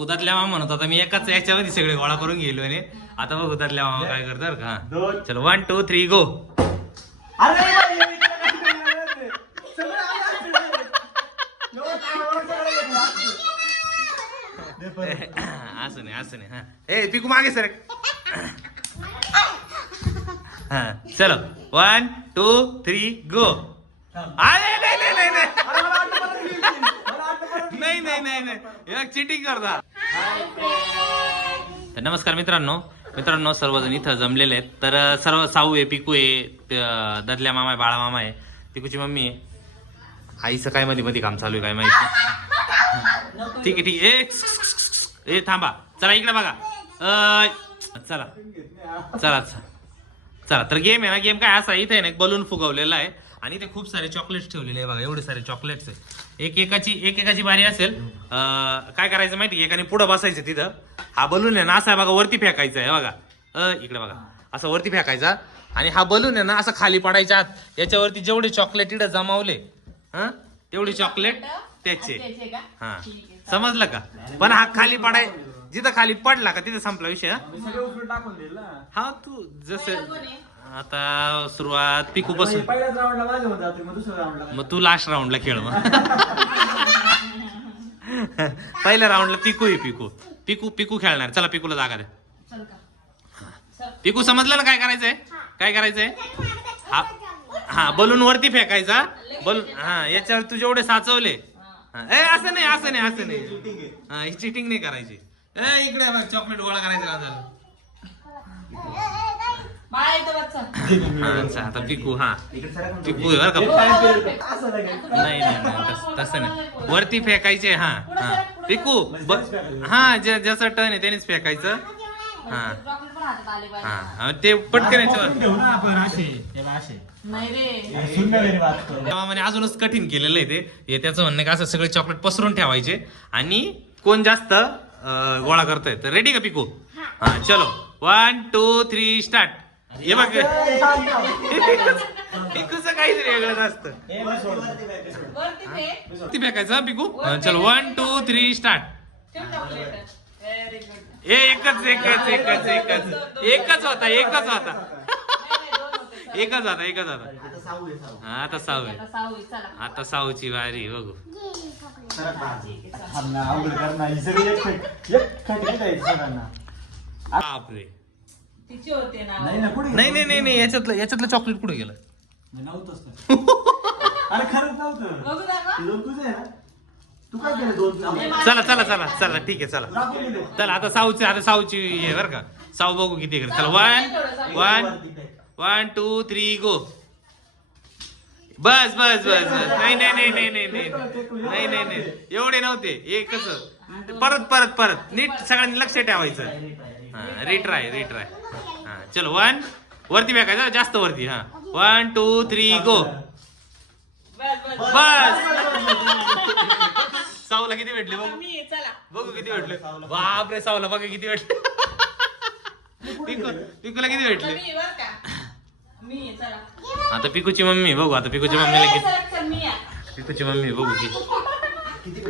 उदातल्या मामा म्हणत आता मी एकाच याच्यामध्ये सगळे गोळा करून गेलो आणि आता बघ उदातल्या मामा काय करतात का. चलो 1 2 3 गो. असं नाही हा. ए पिकू मागे सर. हा चलो 1 2 3 गो. अरे नाही चिटिंग करता. तर नमस्कार मित्रांनो सर्वजण इथं जमलेले आहेत. तर सर्व साऊ आहे, पिकू आहे, ददल्या मामा आहे, बाळा मामा आहे, पिकूची मम्मी आहे. आईचं काय मध्ये काम चालू आहे काय माहिती. ठीक आहे ए थांबा चला इकडे बघा. चला तर गेम आहे ना. गेम काय असा इथे ना एक बलून फुगवलेला आहे आणि इथे खूप सारे चॉकलेट्स ठेवलेले आहे बघा. एवढे सारे चॉकलेट्स आहे. एकेकाची बारी असेल. काय करायचं माहिती एकाने पुढं बसायचं तिथं. हा बलून आहे ना असा बघा वरती फेकायचा आहे बघा. इकडे बघा असं वरती फेकायचा आणि हा बलून आहे ना असं खाली पडायच्या आत. याच्यावरती जेवढे चॉकलेट इकडे जमावले तेवढे चॉकलेट त्याचे. हा समजलं का. पण हा खाली पडाय जिथं खाली पडला का तिथं संपला विषय. हा तू जसं आता सुरुवात पिकू पासून मग तू लास्ट राऊंडला खेळ. मग पहिल्या राऊंडला पिकू खेळणार. चला पिकूला जागा दे. पिकू समजलं ना काय करायचंय. हा बलून वरती फेकायचा. बलून याच्यावर तू जेवढे साचवले असं नाही चिटिंग नाही करायची. इकडे चॉकलेट गोळा करायचं का झालं. आता पिकू बर का. नाही तसं नाही वरती फेकायचे. हा पिकू जसं टर्न आहे त्यानेच फेकायचं. हा ते पटकन अजूनच कठीण केलेलं आहे ते. त्याचं म्हणणं का असं सगळे चॉकलेट पसरून ठेवायचे आणि कोण जास्त गोळा करतोय. तर रेडी का पिकू. हा चलो 1 2 3 स्टार्ट. हे बघ पिकूचं काहीतरी वेगळंच असतं. वरती फेकायचं पिकू. चलो 1 2 3 स्टार्ट. एकच होता. आता साऊची वारी बघू. बापरे नाही याच्यातलं चॉकलेट कुठे गेलं. चला ठीक आहे. चला आता साऊची हे बरं का. साऊ बघू किती करे. चला 1 2 3 गो. बस नाही एवढे नव्हते. एकच परत नीट सगळ्यांनी लक्ष ठेवायचं. रिट्राय. हा चलो 1 वरती फेकायचं जास्त वरती. 1 2 3 गो. बस साऊला किती भेटले बघू किती भेटले. बापरे साऊला बघा किती भेटले. पिकूला किती भेटले. आता पिकूची मम्मी बघू. आता पिकूची मम्मीला पिकूची मम्मी बघू किती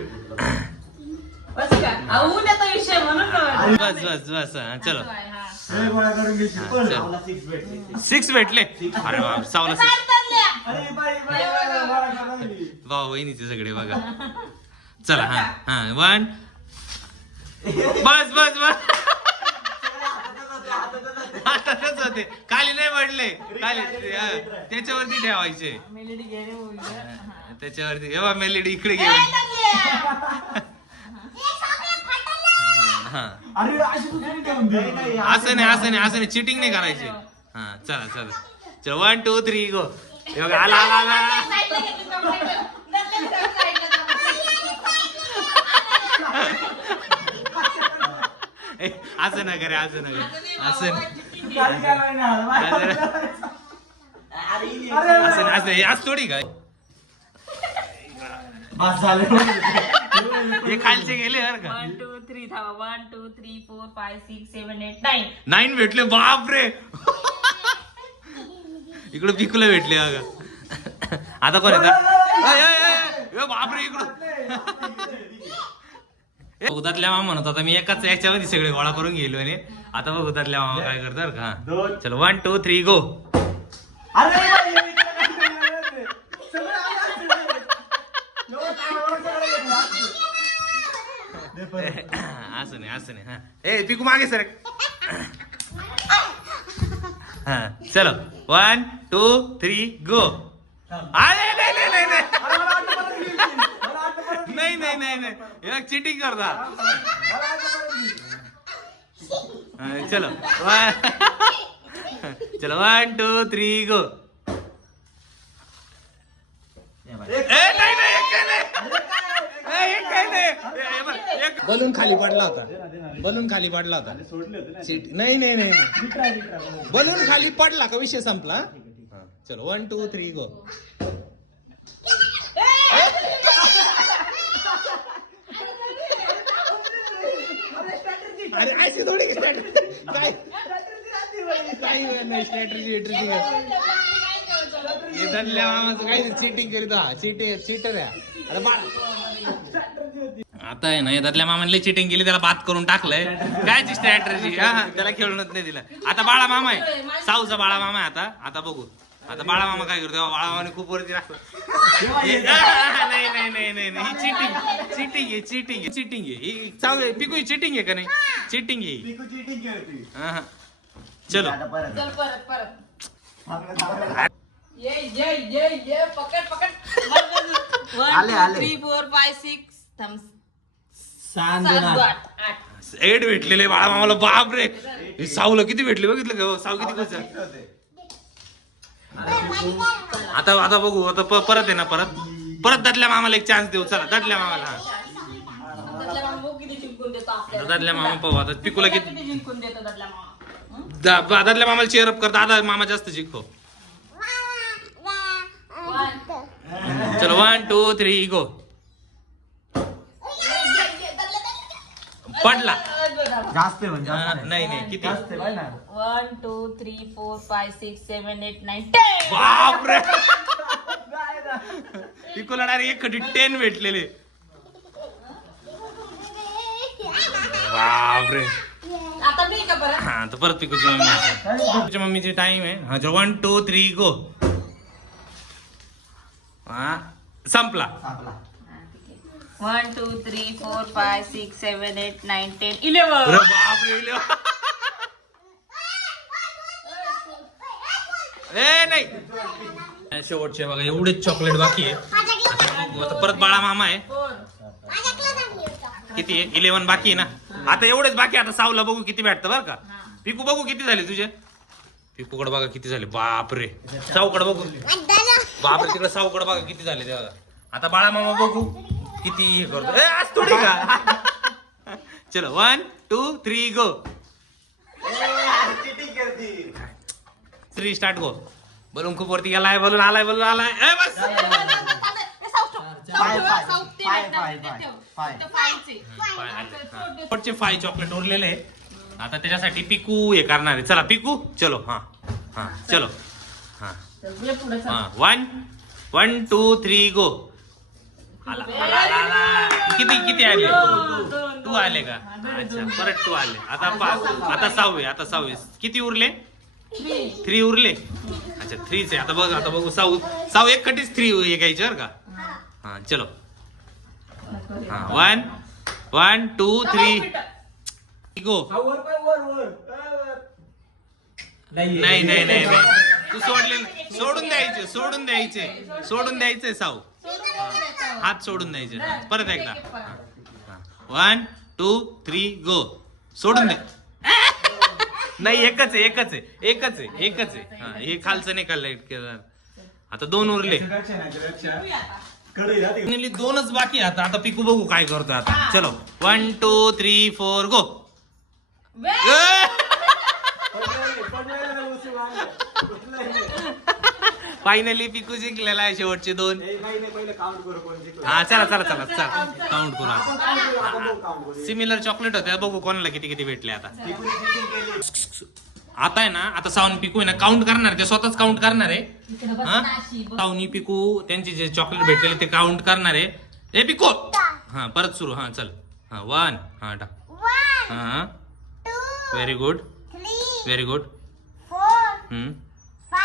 बस चलो 6 भेटले. अरे वा सावला 6. भाऊ बहिणीचे सगळे बघा. चला 1 बस हातातच होते. खाली नाही पडले. खाली त्याच्यावरती ठेवायचे. त्याच्यावरती एव्हा मेलेडी इकडे घे. असं नाही चिटिंग नाही करायची. चला 1 2 3 गो. आला असं ना करे. असं आज थोडी काय हे खालचे गेले. 1 2 3 थांबा. 1 2 3 4 5 6 7 8 9 9 भेटले. बापरे इकडं पिकूला भेटले बघा. आता कोण येतात. बापरे इकडं उदातल्या मामा म्हणत होता मी एकाच याच्यामध्ये सगळे गोळा करून गेलो आणि आता बघ उदातल्या मामा काय करतात का. चलो 1 2 3 गो. असं नाही हा. ए पिकू मागे सर. हा चलो 1 2 3 गो. अरे नाही चिटिंग करता. चलो 1 2 3 गो. बलून खाली पडला होता. नाही बलून खाली पडला का विषय संपला. चलो 1 2 3 गो. अरे ऐसे थोडी काय स्ट्रॅटजी काय चीटिंग करीत चीटर आहे. अरे आता आहे ना त्यातल्या मामाने चिटिंग केली त्याला बात करून टाकलंय. कायची स्ट्रॅटजी त्याला खेळूनच नाही दिलं. आता बाळा मामा आहे साऊचा बाळा मामा आहे. आता बघू आता बाळा मामा काय करतो. बाळा मामाने खूप वरती टाकलं. नाही ही चिटिंग आहे ही चावले पिकू चिटिंग आहे का नाही. चिटिंग आहे. चलो थ्री फोर फाय सिक्स 8 भेटलेले बाळा मामाला. बाप रे साऊला किती भेटले बघितलं का. साऊ किती खुश. आता बघू आता परत आहे ना परत दादल्या मामाला एक चान्स देऊ. चला दादल्या मामाला. दादल्या मामा पाहू आता पिकूला किती जिंकून देतो दादला मामा. दादल्या मामाला चेअर अप कर. दादा मामा जास्त जिंकतो. चलो 1 2 3 गो. पडला जास्त नाही किती 1 2 3 4 5 6 7 8 9 10. बापरे पिकूला डायरेक्ट 10 भेटलेले. बापरे आता नाही का परत. हा तर परत पिकूची मम्मीची टाइम आहे. हा 1 2 3 गो. हा संपला. 1 2 3 4 5 6 7 8 9 10 11. अरे बापरे नाही शेवटचे बघा एवढेच चॉकलेट बाकी आहे. आता परत बाळा मामा आहे. किती आहे 11 बाकी आहे ना. आता एवढेच बाकी. आता सावला बघू किती भेटतं बरं का. पिकू बघू किती झाले तुझे. पिकूकडे बघा किती झाले. बापरे साऊकडे बघू. बापरे तिकडे साऊकडे बघा किती झाले तेव्हा. आता बाळा मामा बघू किती हे करतो. आज थोडी का. चलो 1 2 3 गो. 3 स्टार्ट गो. बलून खूप वरती गेलाय. बलून आलाय बस. शेवटचे 5 चॉकलेट उरलेले आहे. आता त्याच्यासाठी पिकू हे करणार आहे. चला पिकू चलो. हा चलो. हा 1 2 3 गो. किती आले. 2 आले का. अच्छा परत 2 आले. आता 6 किती उरले. 3 उरले. अच्छा 3 आहे. आता बघू साऊ एक कटीच 3 हे घ्यायचे बरं का. हा चलो. हा 1 2 3 गो. नाही तू सोडून द्यायचे साऊ. हात सोडून द्यायचे. परत एकदा 1 2 3 गो. सोडून दे. नाही एकच आहे. हा हे खालचं नाही खाल्लं. आता 2 उरले. 2च बाकी. आता पिकू बघू काय करतो. आता चलो 1 2 3 4 गो. फायनली पिकू जिंकलेला आहे. शेवटचे 2. हा चला काउंट करू. सिमिलर चॉकलेट होत्या. बघू कोणाला किती भेटले. आता आहे ना आता सावनी पिकू आहे ना काउंट करणार. ते स्वतःच काउंट करणार आहे. सावनी पिकू त्यांचे जे चॉकलेट भेटलेले ते काउंट करणार आहे. ए पिकू हा परत सुरू. हा चल हा 1 हा टाक. 1 हा 2 व्हेरी गुड 3 व्हेरी गुड. 4 हम्म 5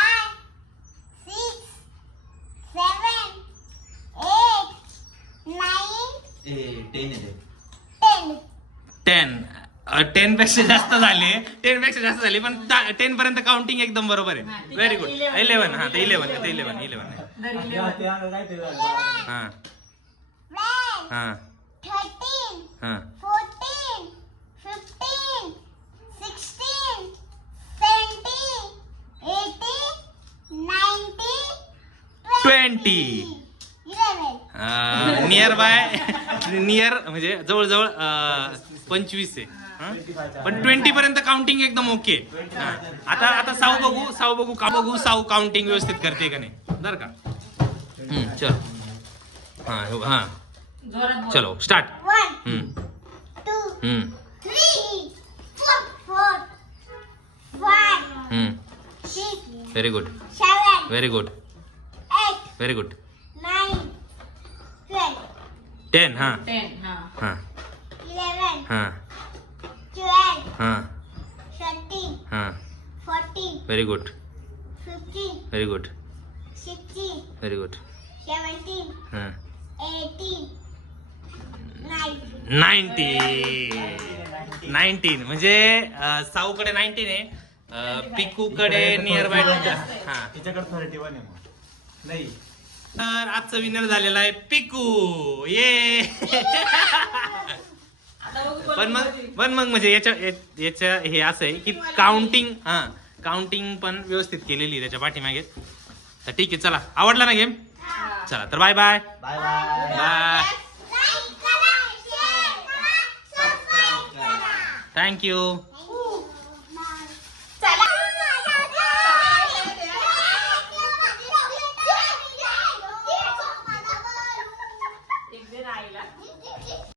6 7 8 9 10 10 10 पेक्षा जास्त झाले 10 पेक्षा जास्त झाले पण 10 पर्यंत काउंटिंग एकदम बरोबर आहे. व्हेरी गुड 11 हा ते 11 आहे, ते 11 आहे. हा 12 हा 13 हा 14 15 16 17 18 19 20 11 नियर बाय नियर म्हणजे जवळजवळ 25 आहे. हा? पण 20 पर्यंत काउंटिंग एकदम ओके. आता साऊ बघू साऊ काउंटिंग व्यवस्थित करते का नाही बरं का. चल हा हा जोरात बोल. चलो start. 1 2 3 4 5 6 very good 7 very good 8 very good. 9 12 10 हा 10 हा हा 11 हा 12 हा 13 हा 14 very good 15 very good 16 very good. 17 हा 18 19 म्हणजे साऊकडे 19 आहे, पिकूकडे नियर बाय हा. तिच्याकडे 31 आहे मग. नाही तर आजचा विनर झालेला आहे पिकू ये. पण मग म्हणजे याच्या हे असं आहे की काउंटिंग पण व्यवस्थित केलेली आहे त्याच्या पाठीमागे. तर ठीक आहे चला, आवडला ना गेम. चला तर bye bye bye bye. Bye like करा शेअर करा सबस्क्राईब करा. थँक्यू.